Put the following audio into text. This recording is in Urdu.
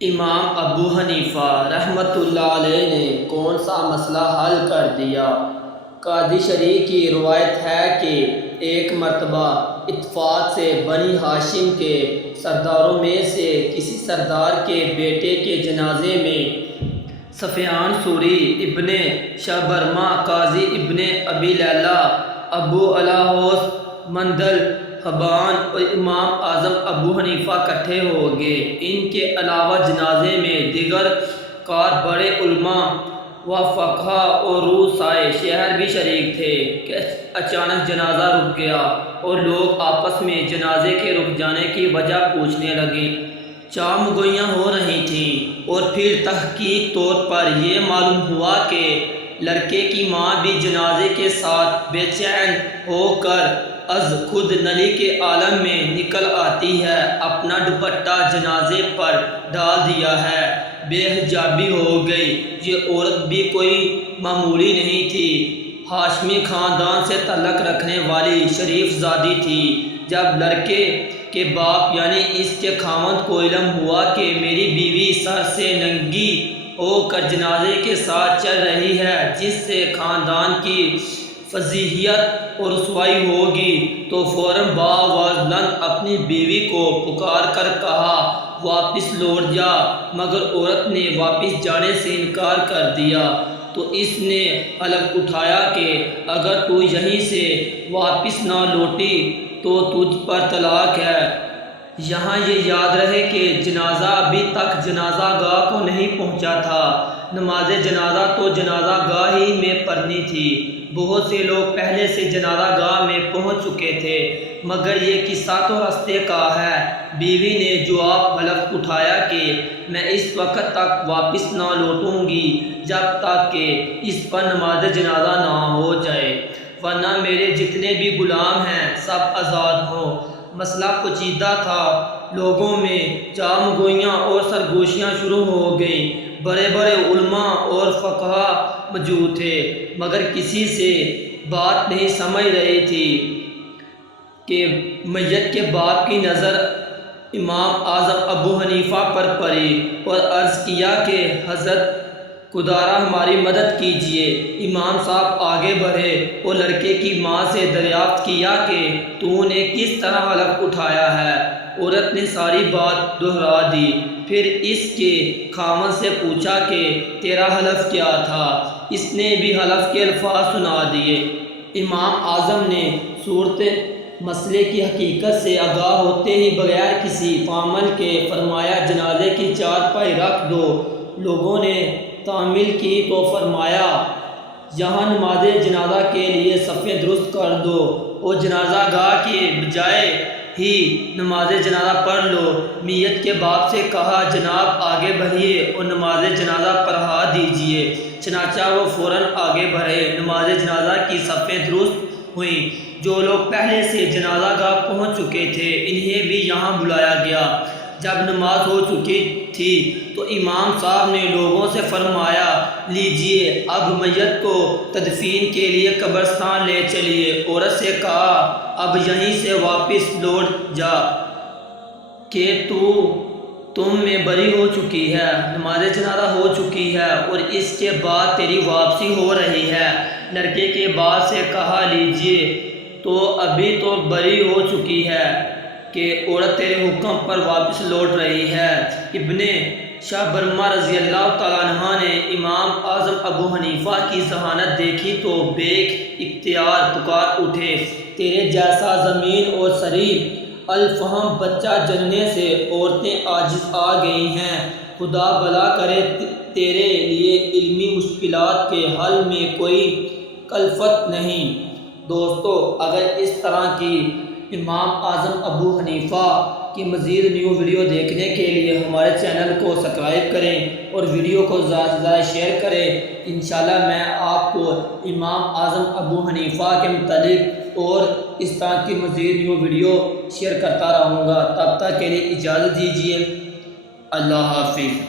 امام ابو حنیفہ رحمۃ اللہ علیہ نے کون سا مسئلہ حل کر دیا؟ قاضی شریح کی روایت ہے کہ ایک مرتبہ اتفاق سے بنی ہاشم کے سرداروں میں سے کسی سردار کے بیٹے کے جنازے میں سفیان ثوری، ابن شبرمہ، قاضی ابن ابی لیلہ، ابو الہوس مندل حبان اور امام اعظم ابو حنیفہ اکٹھے ہو گئے۔ ان کے علاوہ جنازے میں دیگر بڑے علماء و فقہا اور رؤسائے شہر بھی شریک تھے کہ اچانک جنازہ رک گیا اور لوگ آپس میں جنازے کے رک جانے کی وجہ پوچھنے لگے۔ چام گوئیاں ہو رہی تھیں اور پھر تحقیق طور پر یہ معلوم ہوا کہ لڑکے کی ماں بھی جنازے کے ساتھ بے چین ہو کر از خود نلی کے عالم میں نکل آتی ہے۔ اپنا دوپٹہ جنازے پر ڈال دیا ہے، بے حجابی ہو گئی۔ یہ عورت بھی کوئی معمولی نہیں تھی، ہاشمی خاندان سے تعلق رکھنے والی شریف زادی تھی۔ جب لڑکے کے باپ یعنی اس کے خاوند کو علم ہوا کہ میری بیوی سر سے ننگی ہو کر جنازے کے ساتھ چل رہی ہے، جس سے خاندان کی فضیحت اور رسوائی ہوگی، تو فوراً بآواز بلند اپنی بیوی کو پکار کر کہا، واپس لوٹ جا۔ مگر عورت نے واپس جانے سے انکار کر دیا تو اس نے حلف اٹھایا کہ اگر تو یہیں سے واپس نہ لوٹی تو تجھ پر طلاق ہے۔ یہاں یہ یاد رہے کہ جنازہ ابھی تک جنازہ گاہ کو نہیں پہنچا تھا۔ نماز جنازہ تو جنازہ گاہ ہی میں پڑھنی تھی۔ بہت سے لوگ پہلے سے جنازہ گاہ میں پہنچ چکے تھے، مگر یہ قصہ تو رستے کا ہے۔ بیوی نے جواب حلف اٹھایا کہ میں اس وقت تک واپس نہ لوٹوں گی جب تک کہ اس پر نماز جنازہ نہ ہو جائے، ورنہ میرے جتنے بھی غلام ہیں سب آزاد ہوں۔ مسئلہ پیچیدہ تھا، لوگوں میں چام گوئیاں اور سرگوشیاں شروع ہو گئیں۔ بڑے بڑے علماء اور فقہا موجود تھے، مگر کسی سے بات نہیں سمجھ رہی تھی کہ میت کے باپ کی نظر امام اعظم ابو حنیفہ پر پڑی اور عرض کیا کہ حضرت خدارا ہماری مدد کیجیے۔ امام صاحب آگے بڑھے اور لڑکے کی ماں سے دریافت کیا کہ تو نے کس طرح حلف اٹھایا ہے؟ عورت نے ساری بات دہرا دی۔ پھر اس کے خاوند سے پوچھا کہ تیرا حلف کیا تھا؟ اس نے بھی حلف کے الفاظ سنا دیے۔ امام اعظم نے صورت مسئلے کی حقیقت سے آگاہ ہوتے ہی بغیر کسی تعامل کے فرمایا، جنازے کی چارپائی رکھ دو۔ لوگوں نے تعمیل کی تو فرمایا، یہاں نماز جنازہ کے لیے صفیں درست کر دو اور جنازہ گاہ کے بجائے ہی نماز جنازہ پڑھ لو۔ میت کے باپ سے کہا، جناب آگے بڑھیے اور نماز جنازہ پڑھا دیجیے۔ چنانچہ وہ فوراً آگے بڑھے۔ نماز جنازہ کی صفیں درست ہوئیں۔ جو لوگ پہلے سے جنازہ گاہ پہنچ چکے تھے انہیں بھی یہاں بلایا گیا۔ جب نماز ہو چکی تھی تو امام صاحب نے لوگوں سے فرمایا، لیجیے اب میت کو تدفین کے لیے قبرستان لے چلیے۔ عورت سے کہا، اب یہیں سے واپس لوٹ جا کہ تم میں بری ہو چکی ہے، نماز جنازہ ہو چکی ہے اور اس کے بعد تیری واپسی ہو رہی ہے۔ لڑکے کے باپ سے کہا، لیجیے تو ابھی تو بری ہو چکی ہے کہ عورت تیرے حکم پر واپس لوٹ رہی ہے۔ ابن شبرمہ رضی اللہ تعالیٰ عنہ نے امام اعظم ابو حنیفہ کی ذہانت دیکھی تو بیک اختیار پکار اٹھے، تیرے جیسا ضمیر اور صریح الفہم بچہ جننے سے عورتیں عاجز آ گئی ہیں۔ خدا بھلا کرے، تیرے لیے علمی مشکلات کے حل میں کوئی کلفت نہیں۔ دوستو، اگر اس طرح کی امام اعظم ابو حنیفہ کی مزید نیو ویڈیو دیکھنے کے لیے ہمارے چینل کو سبسکرائب کریں اور ویڈیو کو زیادہ سے زیادہ شیئر کریں۔ انشاءاللہ میں آپ کو امام اعظم ابو حنیفہ کے متعلق اور اس طرح کی مزید نیو ویڈیو شیئر کرتا رہوں گا۔ تب تک کے لیے اجازت دیجیے، اللہ حافظ۔